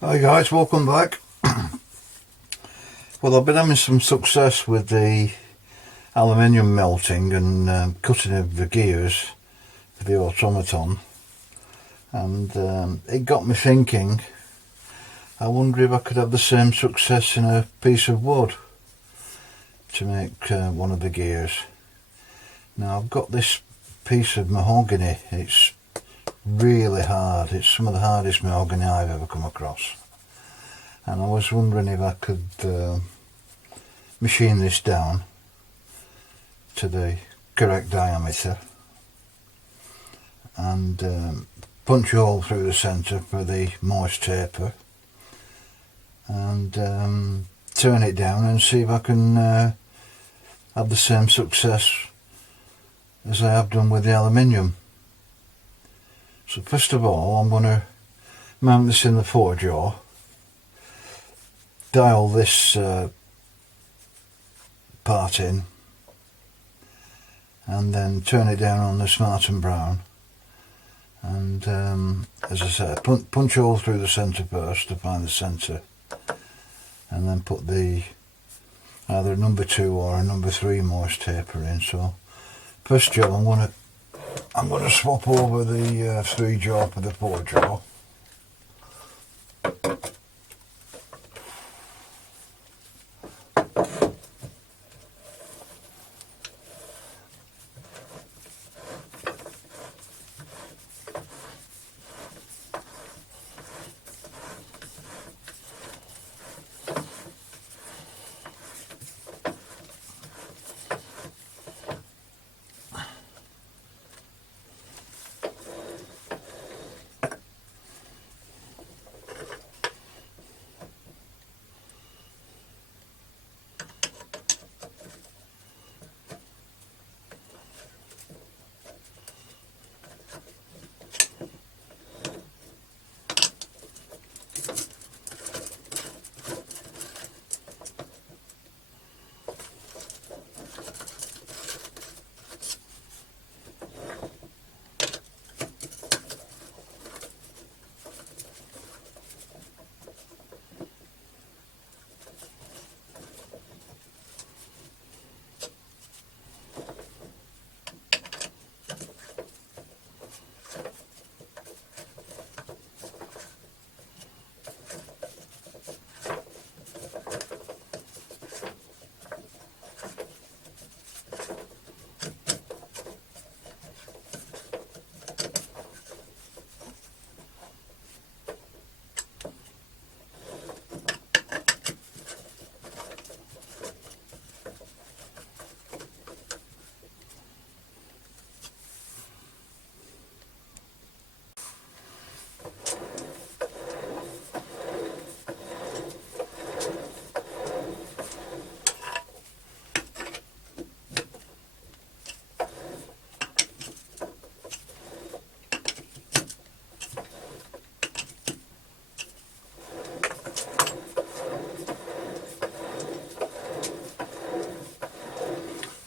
Hi guys, welcome back. Well, I've been having some success with the aluminium melting and cutting of the gears for the automaton, and it got me thinking, I wonder if I could have the same success in a piece of wood to make one of the gears. Now I've got this piece of mahogany. It's really hard. It's some of the hardest mahogany I've ever come across, and I was wondering if I could machine this down to the correct diameter and punch a hole through the centre for the moist taper and turn it down and see if I can have the same success as I have done with the aluminium. So first of all, I'm going to mount this in the forejaw, dial this part in, and then turn it down on the Smart and Brown, and as I said, punch a hole through the centre first to find the centre, and then put the either a number 2 or a number 3 moist taper in. So first job, I'm going to swap over the 3 jaw for the 4 jaw.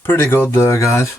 Pretty good there, guys.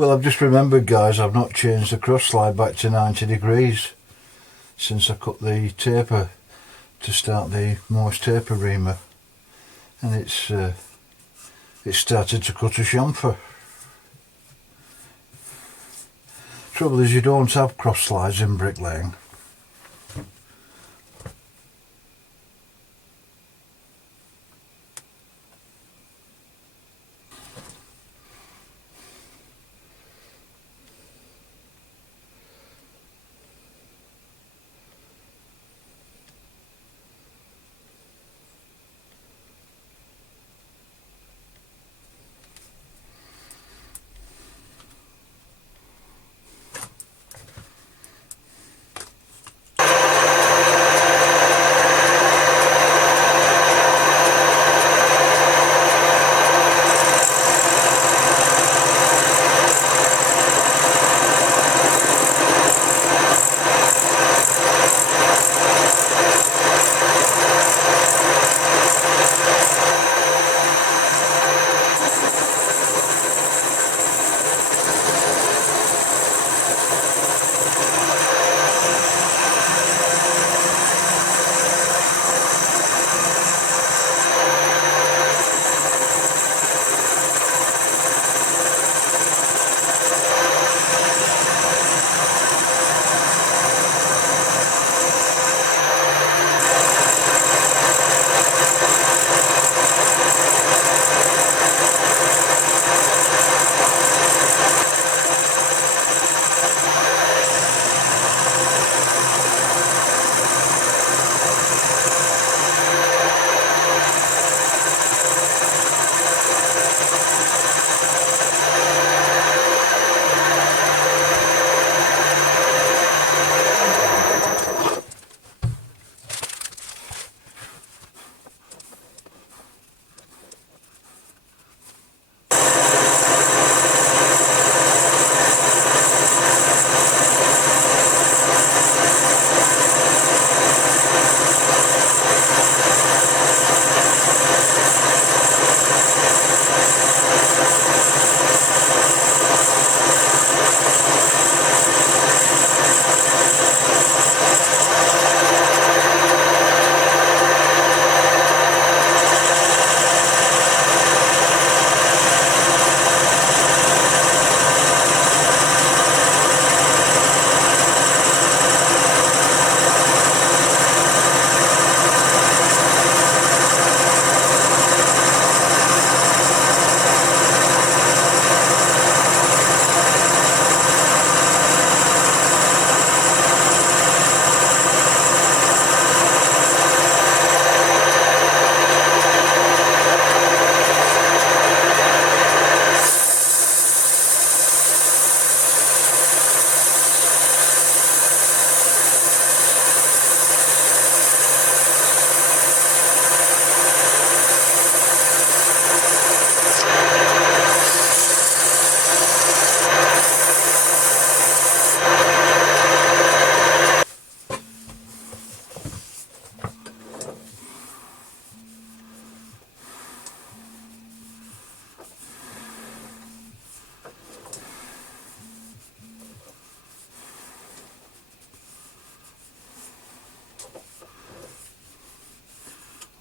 Well, I've just remembered, guys, I've not changed the cross slide back to 90 degrees since I cut the taper to start the Morse taper reamer, and it's started to cut a chamfer. Trouble is, you don't have cross slides in bricklaying.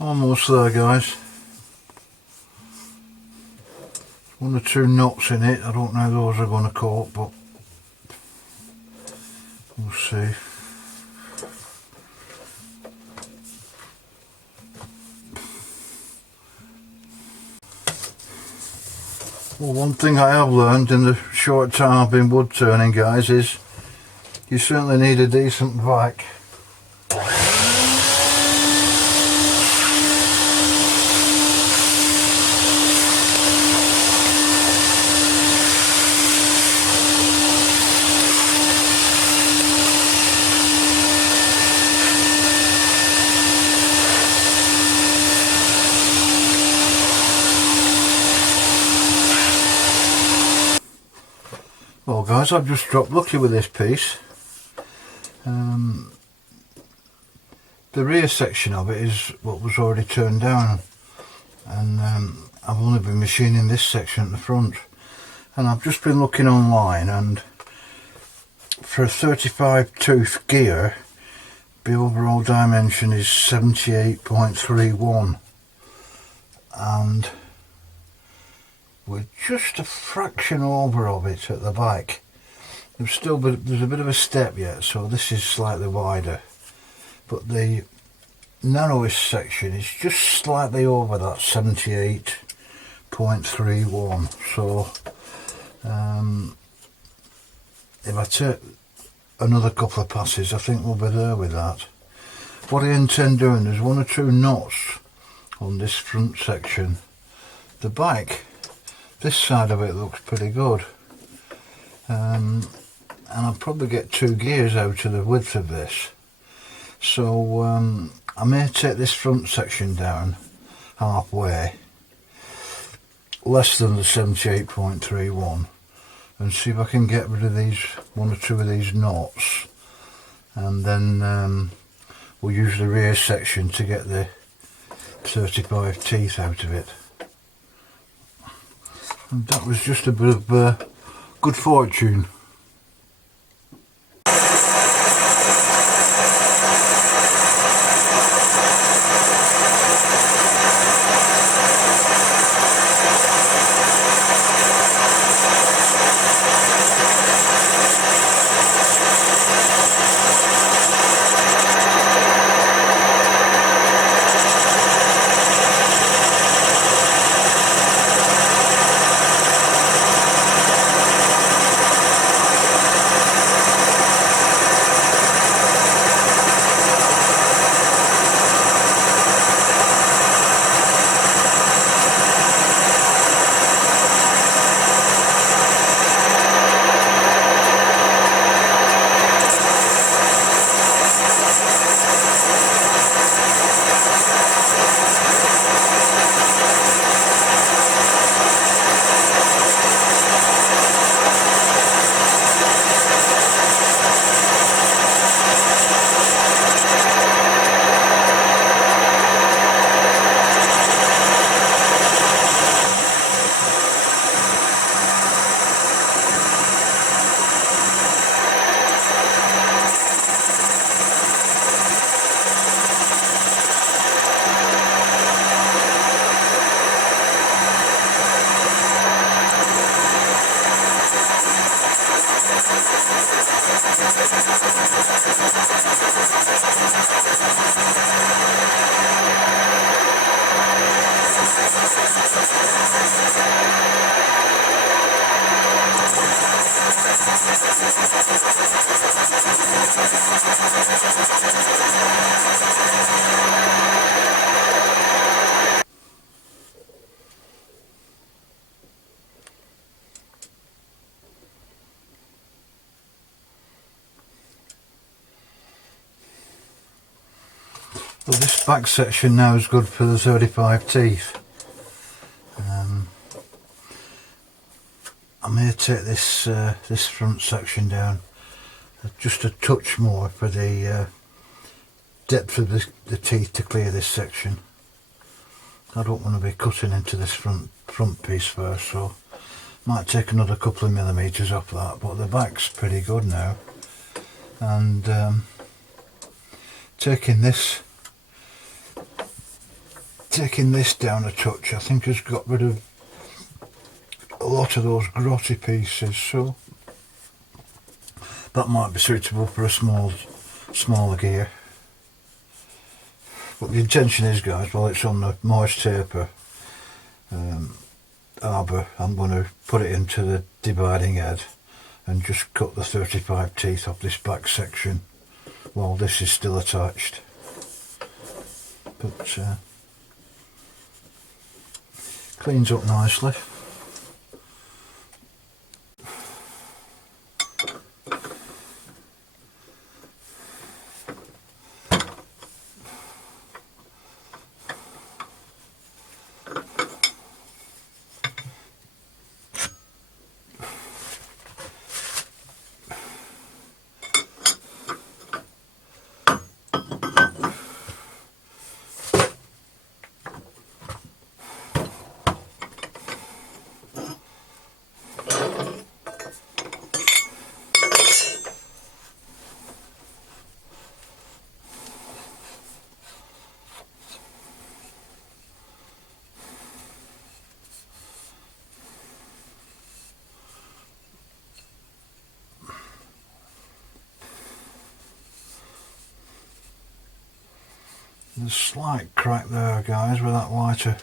Almost there, guys. One or two knots in it. I don't know how those are going to cope, but we'll see. Well, one thing I have learned in the short time I've been wood turning, guys, is you certainly need a decent vac. Well, guys, I've just dropped lucky with this piece. The rear section of it is what was already turned down, and I've only been machining this section at the front, and I've just been looking online, and for a 35 tooth gear the overall dimension is 78.31, and we're just a fraction over of it at the back. There's a bit of a step yet, so this is slightly wider, but the narrowest section is just slightly over that 78.31. So if I take another couple of passes, I think we'll be there with that. What I intend doing is 1 or 2 knots on this front section. The back, this side of it looks pretty good, and I'll probably get 2 gears out of the width of this. So I may take this front section down halfway, less than the 78.31, and see if I can get rid of these 1 or 2 of these knots, and then we'll use the rear section to get the 35 teeth out of it. And that was just a bit of good fortune. Well, this back section now is good for the 35 teeth. I may take this this front section down just a touch more for the depth of the teeth to clear this section. I don't want to be cutting into this front piece first, so might take another couple of millimetres off that, but the back's pretty good now. And taking this down a touch, I think has got rid of a lot of those grotty pieces, so that might be suitable for a smaller gear. But the intention is, guys, while it's on the moist taper arbor, I'm going to put it into the dividing head and just cut the 35 teeth off this back section while this is still attached. But cleans up nicely. There's a slight crack there, guys, where that lighter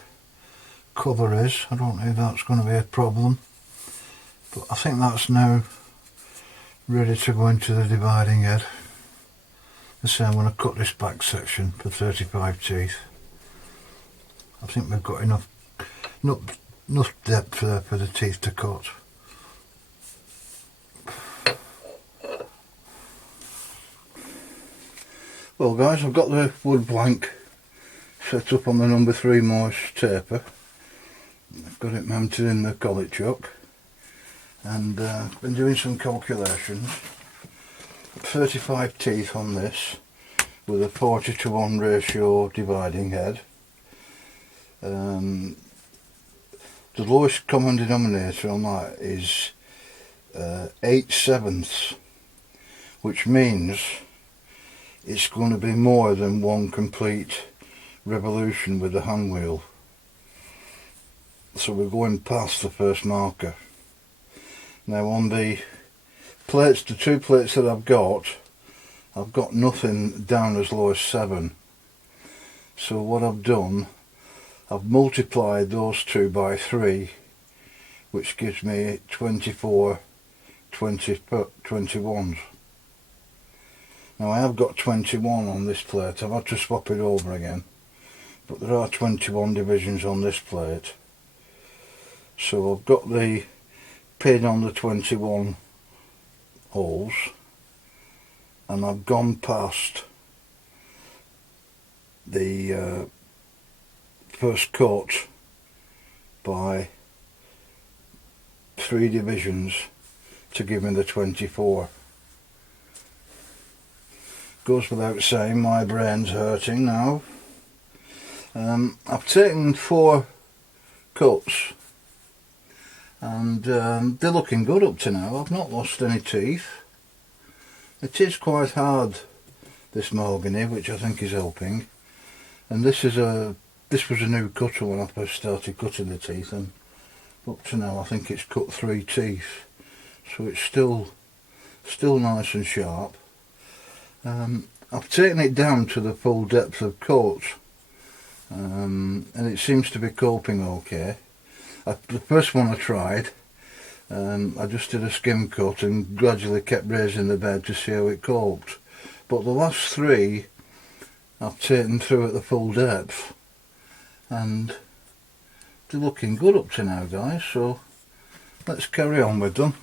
cover is. I don't know if that's going to be a problem, but I think that's now ready to go into the dividing head. So I'm going to cut this back section for 35 teeth. I think we've got enough depth there for the teeth to cut. Well guys, I've got the wood plank set up on the number 3 Morse taper. I've got it mounted in the collet chuck, and I've been doing some calculations. 35 teeth on this with a 40:1 ratio dividing head. The lowest common denominator on that is 8/7, which means it's going to be more than one complete revolution with the hand wheel. So we're going past the first marker. Now on the plates, the 2 plates that I've got nothing down as low as 7. So what I've done, I've multiplied those 2 by 3, which gives me 24 21s. Now I have got 21 on this plate. I've had to swap it over again, but there are 21 divisions on this plate. So I've got the pin on the 21 holes, and I've gone past the first cut by 3 divisions to give me the 24. Goes without saying, my brain's hurting now. I've taken 4 cuts, and they're looking good up to now. I've not lost any teeth. It is quite hard, this mahogany, which I think is helping. And this was a new cutter when I first started cutting the teeth, and up to now I think it's cut 3 teeth, so it's still nice and sharp. I've taken it down to the full depth of cut, and it seems to be coping okay. The first one I tried, I just did a skim cut and gradually kept raising the bed to see how it coped. But the last 3 I've taken through at the full depth, and they're looking good up to now, guys, so let's carry on with them.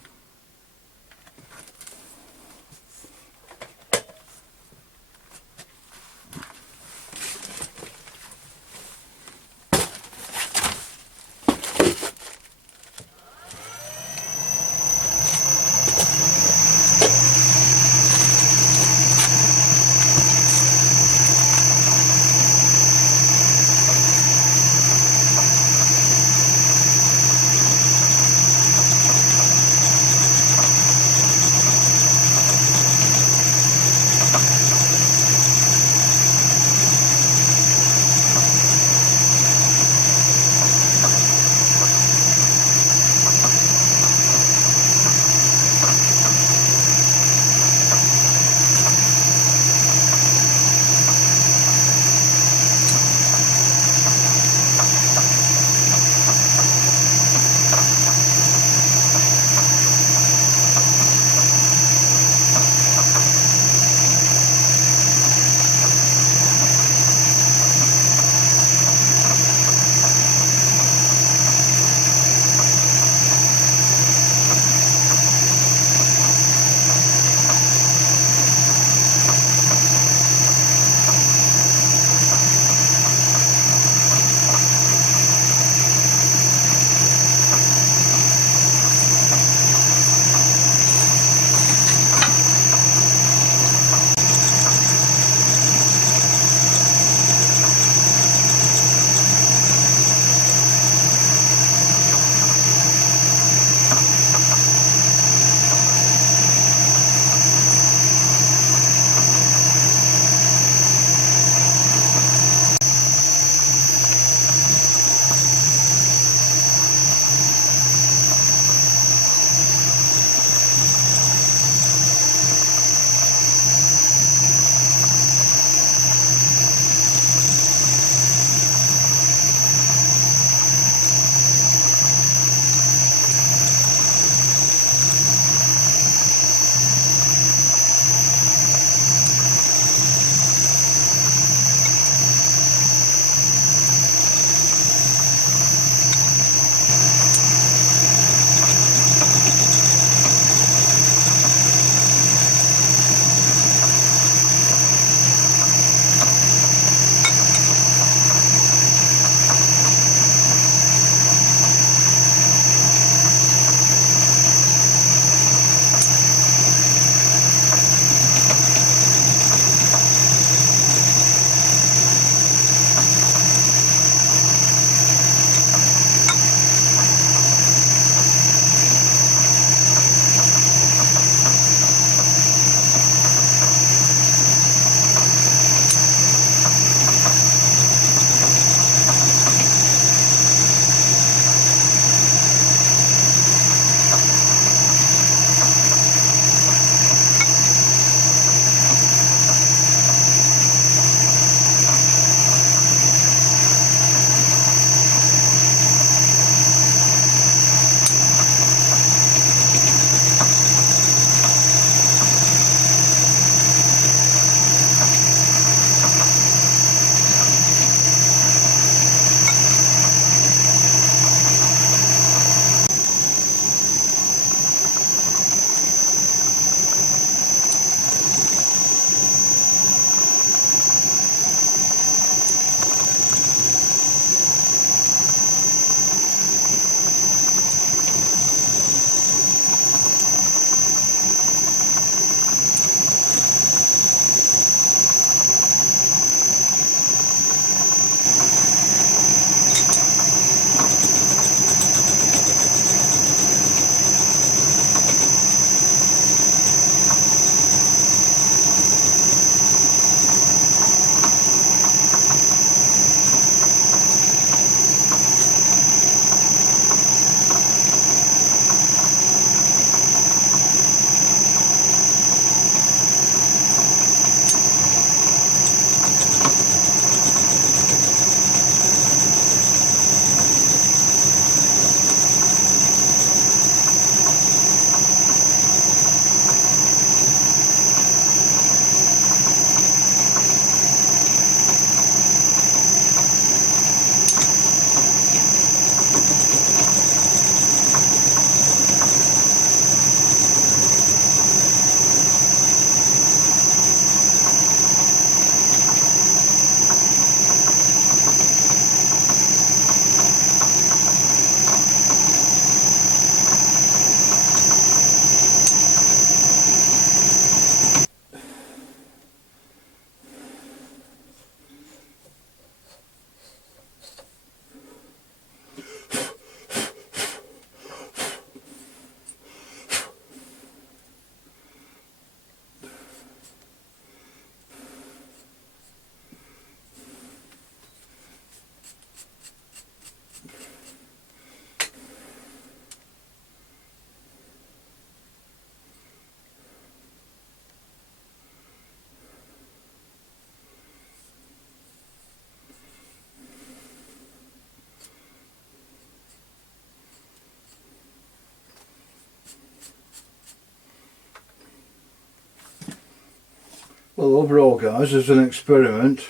Well, overall guys, as an experiment,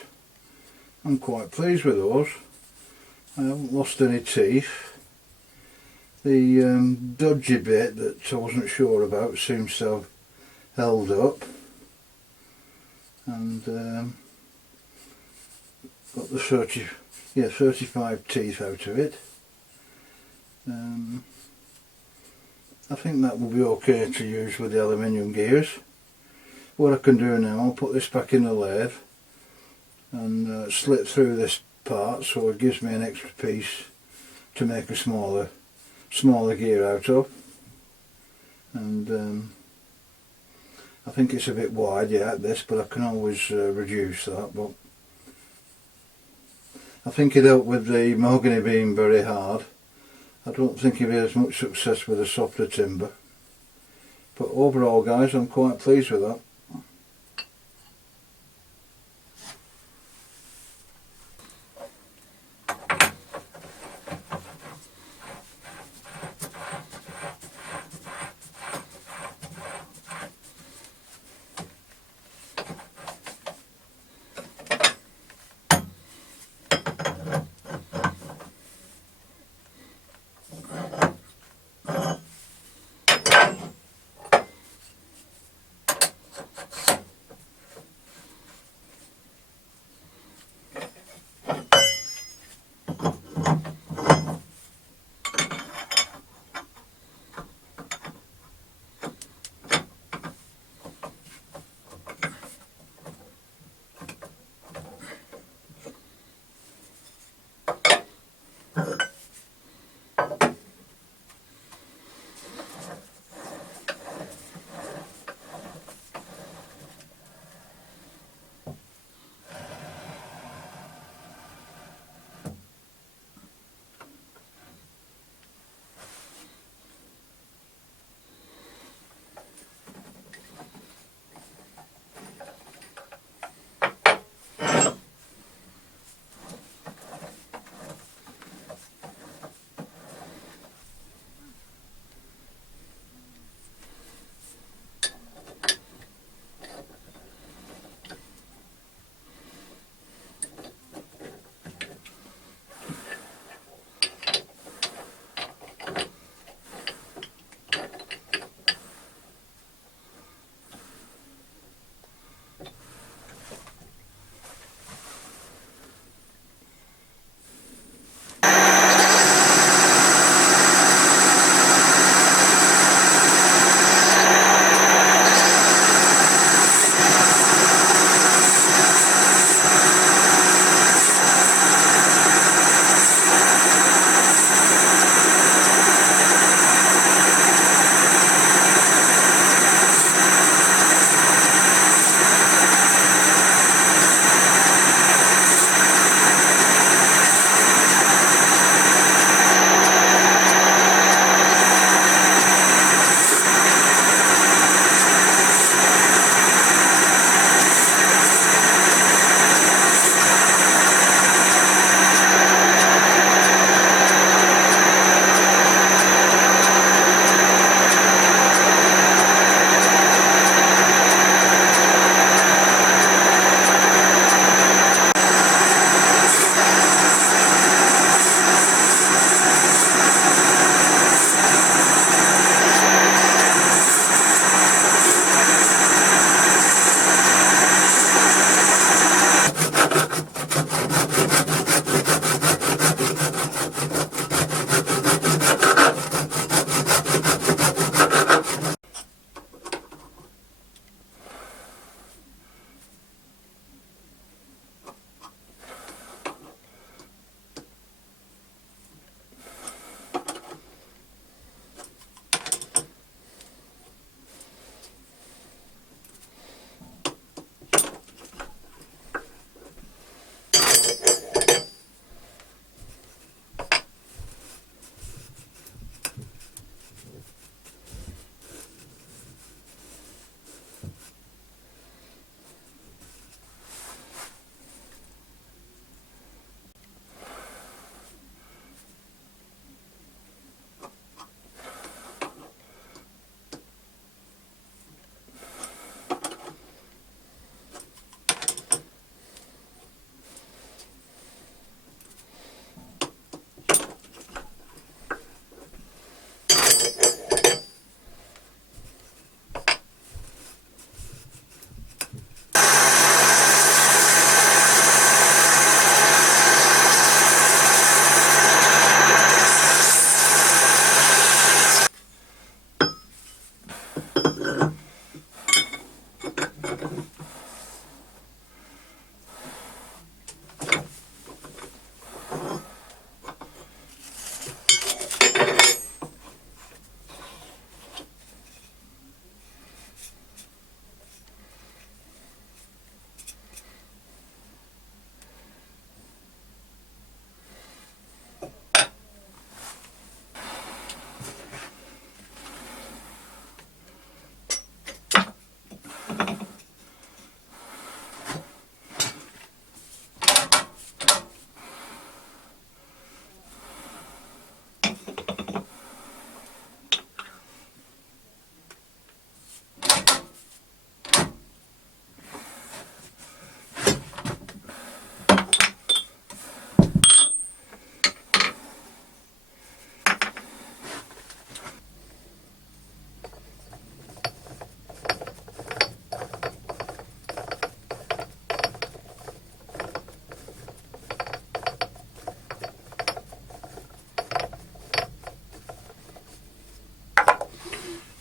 I'm quite pleased with those. I haven't lost any teeth. The dodgy bit that I wasn't sure about seems to have held up, and got the 35 teeth out of it. I think that will be okay to use with the aluminium gears. What I can do now, I'll put this back in the lathe and slit through this part so it gives me an extra piece to make a smaller gear out of. And I think it's a bit wide yet, this, but I can always reduce that. But I think it helped with the mahogany being very hard. I don't think it has much success with the softer timber. But overall guys, I'm quite pleased with that.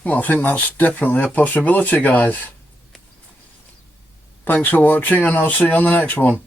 Well, I think that's definitely a possibility, guys. Thanks for watching, and I'll see you on the next one.